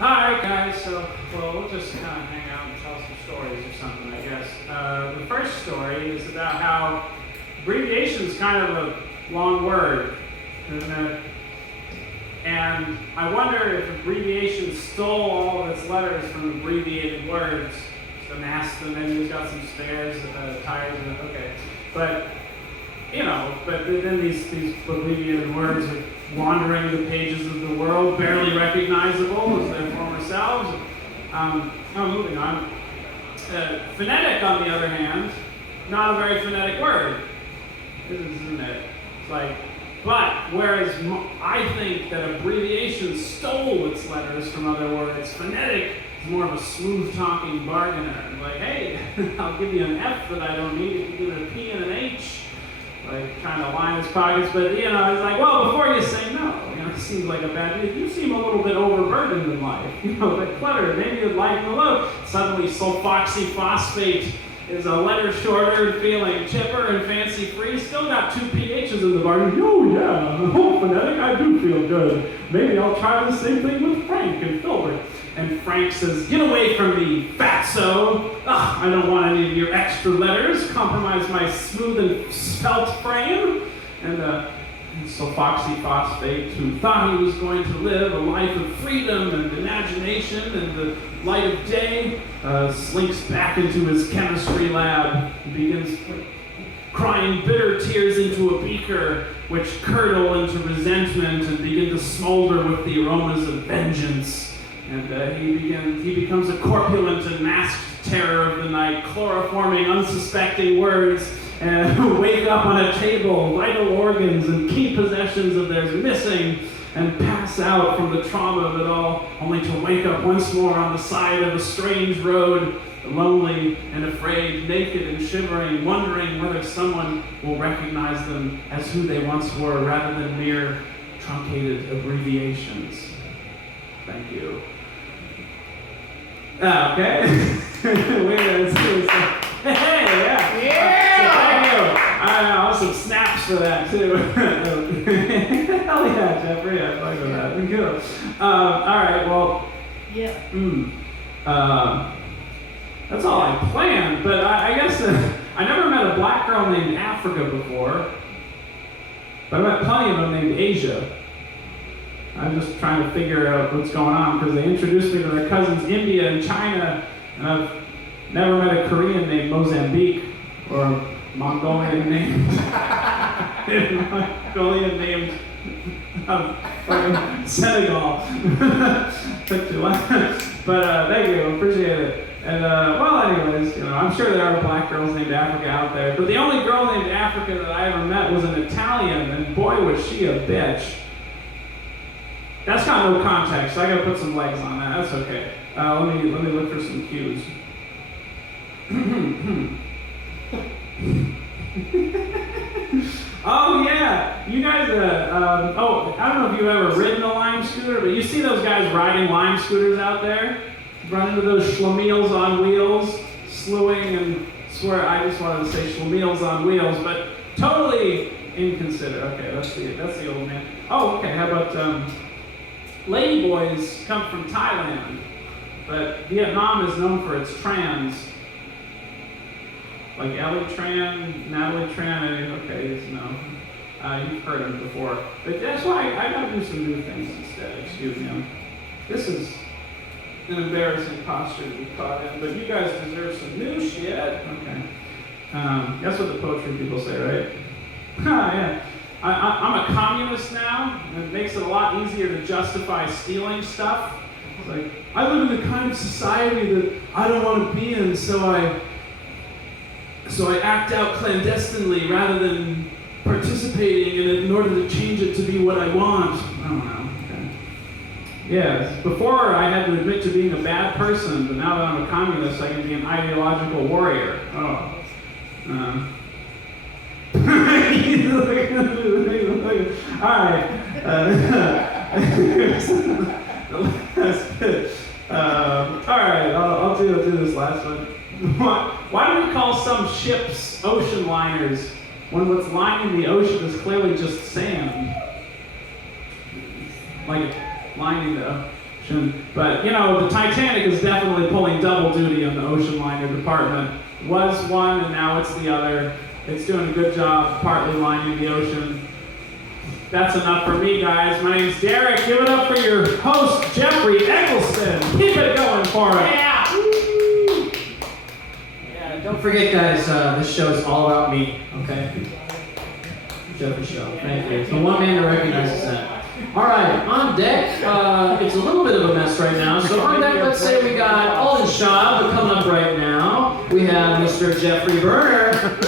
Alright guys, so we'll just kind of hang out and tell some stories or something, I guess. The first story is about how abbreviation is kind of a long word, isn't it? And I wonder if abbreviation stole all of its letters from abbreviated words. So amassed them, maybe he's got some spares, tires, okay. But, you know, but then these abbreviated words are wandering the pages of the world, barely recognizable as their former selves. Moving on. Phonetic, on the other hand, not a very phonetic word, isn't it? It's like, but whereas I think that abbreviation stole its letters from other words, phonetic is more of a smooth-talking bargainer. Like, hey, I'll give you an F that I don't need, you can give it a P and an H. Like, trying to line his pockets, but, you know, it's like, well, before you say no, you know, it seems like a bad deal. You seem a little bit overburdened in life, you know, but cluttered, maybe you'd lighten the load. Suddenly, sulfoxyphosphate is a letter shorter, feeling chipper and fancy-free, still got 2 PHs in the bargain. Oh, yeah, oh, phonetic, I do feel good. Maybe I'll try the same thing with Frank and Filbert. And Frank says, get away from me, fatso. Ugh, I don't want any of your extra letters. Compromise my smooth and svelte frame. And sulfoxyphosphate, who thought he was going to live a life of freedom and imagination and the light of day, slinks back into his chemistry lab and begins crying bitter tears into a beaker, which curdle into resentment and begin to smolder with the aromas of vengeance. And he becomes a corpulent and masked terror of the night, chloroforming unsuspecting words, and wake up on a table, vital organs and key possessions of theirs missing, and pass out from the trauma of it all, only to wake up once more on the side of a strange road, lonely and afraid, naked and shivering, wondering whether someone will recognize them as who they once were, rather than mere truncated abbreviations. Thank you. Okay. Hey, yeah. So thank you. I'll some snaps for that too. Hell yeah, Jeffrey. I like that. Good. All right. Well. Yeah. That's all I planned. But I guess I never met a black girl named Africa before. But I met plenty of them named Asia. I'm just trying to figure out what's going on because they introduced me to their cousins India and China, and I've never met a Korean named Mozambique or a Mongolian named Senegal. Took too long. But thank you, appreciate it. And well, anyways, you know, I'm sure there are black girls named Africa out there, but the only girl named Africa that I ever met was an Italian, and boy was she a bitch. That's got no context, so I gotta put some legs on that. That's okay. Let me look for some cues. Oh yeah, you guys. I don't know if you've ever ridden a Lime scooter, but you see those guys riding Lime scooters out there, run into those schlemiels on wheels, slewing and swear. I just wanted to say schlemiels on wheels, but totally inconsiderate. Okay, that's the old man. Oh, okay. How about ladyboys come from Thailand, but Vietnam is known for its trans. Like Ellie Tran, Natalie Tran, okay, no. You've heard them before. But that's why I gotta do some new things instead, excuse me. This is an embarrassing posture to be caught in, but you guys deserve some new shit. Okay. That's what the poetry people say, right? Yeah. I'm a communist now, and it makes it a lot easier to justify stealing stuff. It's like, I live in the kind of society that I don't want to be in, so I act out clandestinely rather than participating in it in order to change it to be what I want. I don't know. Okay. Yeah, before I had to admit to being a bad person, but now that I'm a communist, I can be an ideological warrior. Oh. Alright. Alright, I'll do this last one. Why do we call some ships ocean liners when what's lining the ocean is clearly just sand? like lining the ocean. But you know, the Titanic is definitely pulling double duty in the ocean liner department. Was one and now it's the other. It's doing a good job partly lining the ocean. That's enough for me, guys. My name's Derek. Give it up for your host, Jeffrey Eggleston. Keep it going for us. Yeah! Woo! Yeah, don't forget, guys, this show is all about me, okay? Jeffrey Show. Thank you. The one man that recognizes that. All right, on deck, it's a little bit of a mess right now. So on deck, let's say we got Alden Shaw coming up right now. We have Mr. Jeffrey Berner.